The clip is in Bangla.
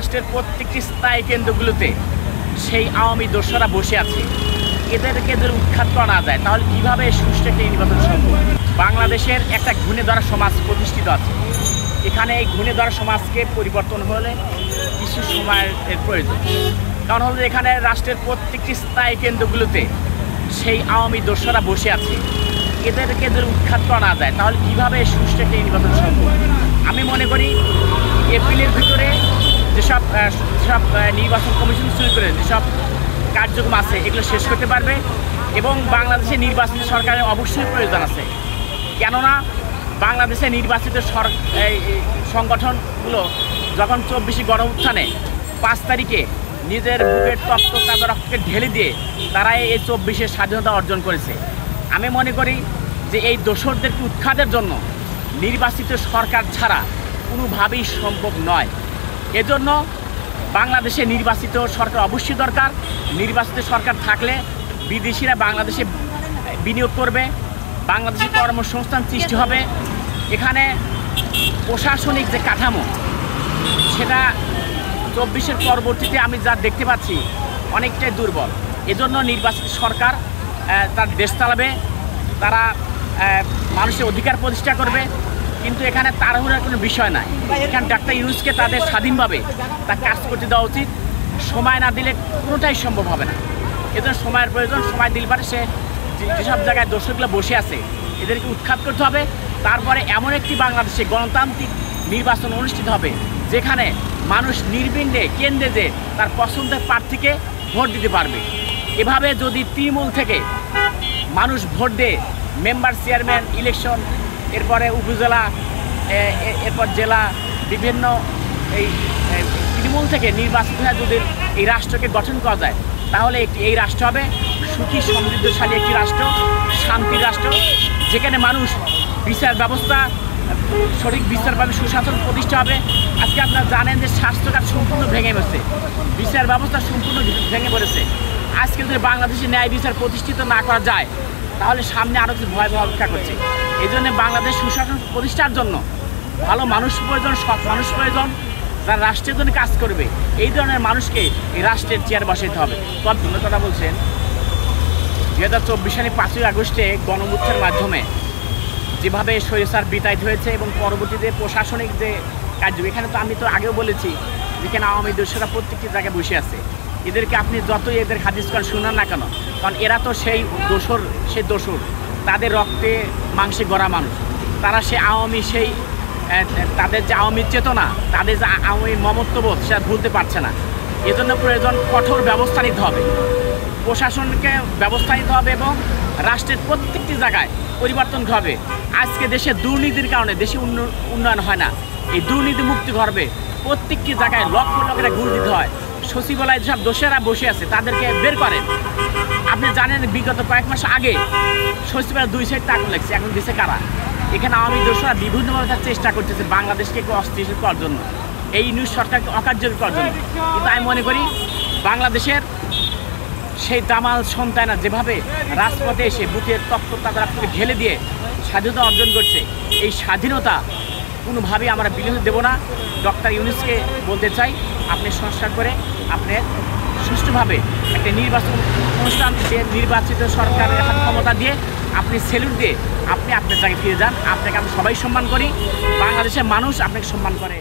রাষ্ট্রের প্রত্যেকটি স্থায়ী কেন্দ্রগুলোতে সেই আওয়ামী দোসররা বসে আছে। এদেরকে যদি উৎখাত করা না যায় তাহলে কীভাবে সুষ্ঠু একটি নির্বাচন সম্ভব? বাংলাদেশের একটা ঘুণে ধরা সমাজ প্রতিষ্ঠিত আছে। এখানে এই ঘুণে ধরা সমাজকে পরিবর্তন হলে কিছু সময়ের প্রয়োজন। কারণ হলো এখানে রাষ্ট্রের প্রত্যেকটি স্থায়ী কেন্দ্রগুলোতে সেই আওয়ামী দোসররা বসে আছে। এদেরকে যদি উৎখাত করা না যায় তাহলে কীভাবে সুষ্ঠু একটি নির্বাচন সম্ভব? আমি মনে করি এপ্রিলের ভিতরে যেসব নির্বাচন কমিশন শুরু করে যেসব কার্যক্রম আছে এগুলো শেষ করতে পারবে এবং বাংলাদেশে নির্বাচিত সরকারের অবশ্যই প্রয়োজন আছে। কেননা বাংলাদেশে নির্বাচিত সংগঠনগুলো যখন 24 গণঅভ্যুত্থানে 5 তারিখে নিজের বুকের তপ্ত কাদা রক্তকে ঢেলে দিয়ে তারা এই 24 স্বাধীনতা অর্জন করেছে। আমি মনে করি যে এই দোসরদেরকে উৎখাতের জন্য নির্বাচিত সরকার ছাড়া কোনোভাবেই সম্ভব নয়। এজন্য বাংলাদেশে নির্বাচিত সরকার অবশ্যই দরকার। নির্বাচিত সরকার থাকলে বিদেশিরা বাংলাদেশে বিনিয়োগ করবে, বাংলাদেশে কর্মসংস্থান সৃষ্টি হবে। এখানে প্রশাসনিক যে কাঠামো সেটা 24-এর পরবর্তীতে আমি যা দেখতে পাচ্ছি অনেকটাই দুর্বল। এজন্য নির্বাচিত সরকার তার দেশ চালাবে, তারা মানুষের অধিকার প্রতিষ্ঠা করবে, কিন্তু এখানে তাড়াহুড়ার কোনো বিষয় নাই। এখানে ডাক্তার ইউনূসকে তাদের স্বাধীনভাবে তার কাজ করতে দেওয়া উচিত। সময় না দিলে কোনোটাই সম্ভব হবে না। এজন্য সময়ের প্রয়োজন। সময় দিলে পারে সে যেসব জায়গায় দর্শকগুলো বসে আছে এদেরকে উৎখাত করতে হবে। তারপরে এমন একটি বাংলাদেশে গণতান্ত্রিক নির্বাচন অনুষ্ঠিত হবে যেখানে মানুষ নির্বিঘ্নে কেন্দ্রে যে তার পছন্দের প্রার্থীকে ভোট দিতে পারবে। এভাবে যদি তৃণমূল থেকে মানুষ ভোট দেয়, মেম্বার চেয়ারম্যান ইলেকশন, এরপরে উপজেলা, এরপর জেলা, বিভিন্ন এই তৃণমূল থেকে নির্বাচিত হয়ে যদি এই রাষ্ট্রকে গঠন করা যায় তাহলে এই রাষ্ট্র হবে সুখী সমৃদ্ধশালী একটি রাষ্ট্র, শান্তির রাষ্ট্র, যেখানে মানুষ বিচার ব্যবস্থা সঠিক বিচার পাবে, সুশাসন প্রতিষ্ঠা হবে। আজকে আপনারা জানেন যে স্বাস্থ্যখাত সম্পূর্ণ ভেঙে পড়েছে, বিচার ব্যবস্থা সম্পূর্ণ ভেঙে পড়েছে। আজকে যদি বাংলাদেশে ন্যায় বিচার প্রতিষ্ঠিত না করা যায় তাহলে সামনে আরও কিছু ভয়াবহ অপেক্ষা করছে। এই জন্য বাংলাদেশ সুশাসন প্রতিষ্ঠার জন্য ভালো মানুষ প্রয়োজন, সৎ মানুষ প্রয়োজন, যারা রাষ্ট্রের জন্য কাজ করবে। এই ধরনের মানুষকে এই রাষ্ট্রের চেয়ার বসাইতে হবে। তবে কথা বলছেন 2024 সালে 5ই আগস্টে গণঅভ্যুত্থানের মাধ্যমে যেভাবে স্বৈরাচার বিতাড়িত হয়েছে এবং পরবর্তীতে প্রশাসনিক যে কার্য, এখানে তো আমি তো আগেও বলেছি যেখানে আওয়ামী দোসররা প্রত্যেকটি জায়গায় বসে আছে। এদেরকে আপনি যতই এদের হাদিস করেন শুনান না কেন, কারণ এরা তো সেই দোসর, তাদের রক্তে মাংসে গড়া মানুষ। তারা সে আওয়ামী তাদের যে আওয়ামী চেতনা, তাদের যে আওয়ামী মমত্ববোধ সেটা ভুলতে পারছে না। এজন্য প্রয়োজন কঠোর ব্যবস্থা নিতে হবে, প্রশাসনকে ব্যবস্থা নিতে হবে এবং রাষ্ট্রের প্রত্যেকটি জায়গায় পরিবর্তন হবে। আজকে দেশে দুর্নীতির কারণে দেশে উন্নয়ন হয় না। এই দুর্নীতি মুক্তি করবে, প্রত্যেকটি জায়গায় লক্ষ লক্ষের ঘুষ দিতে হয়। সচিবালয়ে যেসব দোষীরা বসে আছে তাদেরকে বের করেন। আপনি জানেন বিগত কয়েক মাস আগে সচিবালয়ে 2 সাইড আগুন লাগছে, এখন দিচ্ছে কারা? এখানে আওয়ামী দোষরা বিভিন্নভাবে তার চেষ্টা করতেছে বাংলাদেশকে একটু অস্থিতিশীল করার জন্য, এই নিউজ সরকারকে অকার্যকর করার জন্য। কিন্তু আমি মনে করি বাংলাদেশের সেই দামাল সন্তানরা যেভাবে রাজপথে এসে বুকের তপ্ত তাদের আপনাকে ঢেলে দিয়ে স্বাধীনতা অর্জন করছে, এই স্বাধীনতা কোনোভাবেই আমরা বিলুপ্তি দেব না। ডক্টর ইউনূসকে বলতে চাই, আপনি সংস্কার করে আপনি সুষ্ঠুভাবে একটা নির্বাচন অনুষ্ঠান দিয়ে নির্বাচিত সরকারের হাতে ক্ষমতা দিয়ে আপনি সেলুট দিয়ে আপনি আপনার জায়গায় ফিরে যান। আপনাকে আমরা সবাই সম্মান করি, বাংলাদেশের মানুষ আপনাকে সম্মান করে।